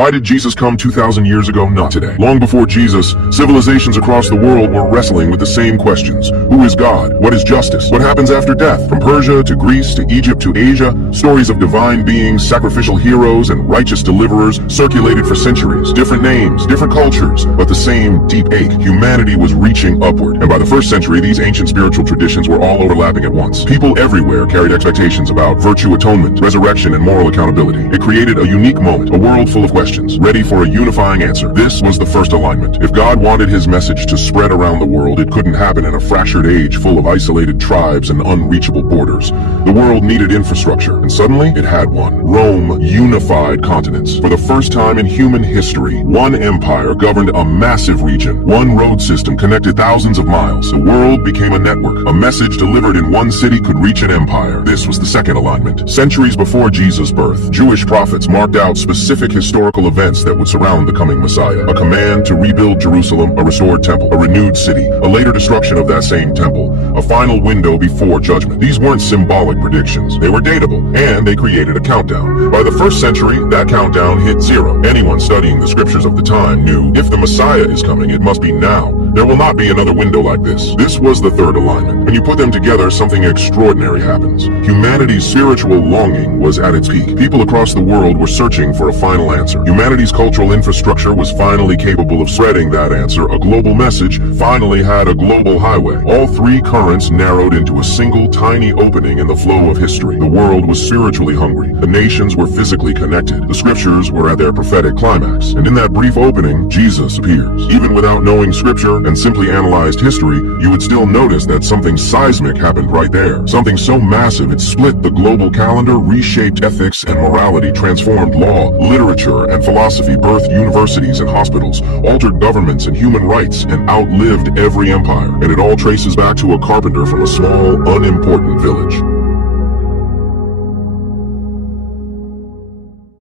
Why did Jesus come 2,000 years ago? Not today. Long before Jesus, civilizations across the world were wrestling with the same questions. Who is God? What is justice? What happens after death? From Persia to Greece to Egypt to Asia, stories of divine beings, sacrificial heroes, and righteous deliverers circulated for centuries. Different names, different cultures, but the same deep ache. Humanity was reaching upward. And by the 1st century, these ancient spiritual traditions were all overlapping at once. People everywhere carried expectations about virtue atonement, resurrection, and moral accountability. It created a unique moment, a world full of questions, ready for a unifying answer. This was the first alignment. If God wanted his message to spread around the world, it couldn't happen in a fractured age full of isolated tribes and unreachable borders. The world needed infrastructure, and suddenly it had one. Rome unified continents. For the first time in human history, one empire governed a massive region. One road system connected thousands of miles. The world became a network. A message delivered in one city could reach an empire. This was the second alignment. Centuries before Jesus' birth, Jewish prophets marked out specific historical events that would surround the coming Messiah. A command to rebuild Jerusalem, a restored temple, a renewed city, a later destruction of that same temple, a final window before judgment. These weren't symbolic predictions. They were datable, and they created a countdown. By the 1st century, that countdown hit 0. Anyone studying the scriptures of the time knew if the Messiah is coming, it must be now. There will not be another window like this. This was the third alignment. When you put them together, something extraordinary happens. Humanity's spiritual longing was at its peak. People across the world were searching for a final answer. Humanity's cultural infrastructure was finally capable of spreading that answer. A global message finally had a global highway. All three currents narrowed into a single tiny opening in the flow of history. The world was spiritually hungry. The nations were physically connected. The scriptures were at their prophetic climax. And in that brief opening, Jesus appears. Even without knowing scripture and simply analyzed history, you would still notice that something seismic happened right there. Something so massive it split the global calendar, reshaped ethics and morality, transformed law, literature, and philosophy, birthed universities and hospitals, altered governments and human rights, and outlived every empire. And it all traces back to a carpenter from a small, unimportant village.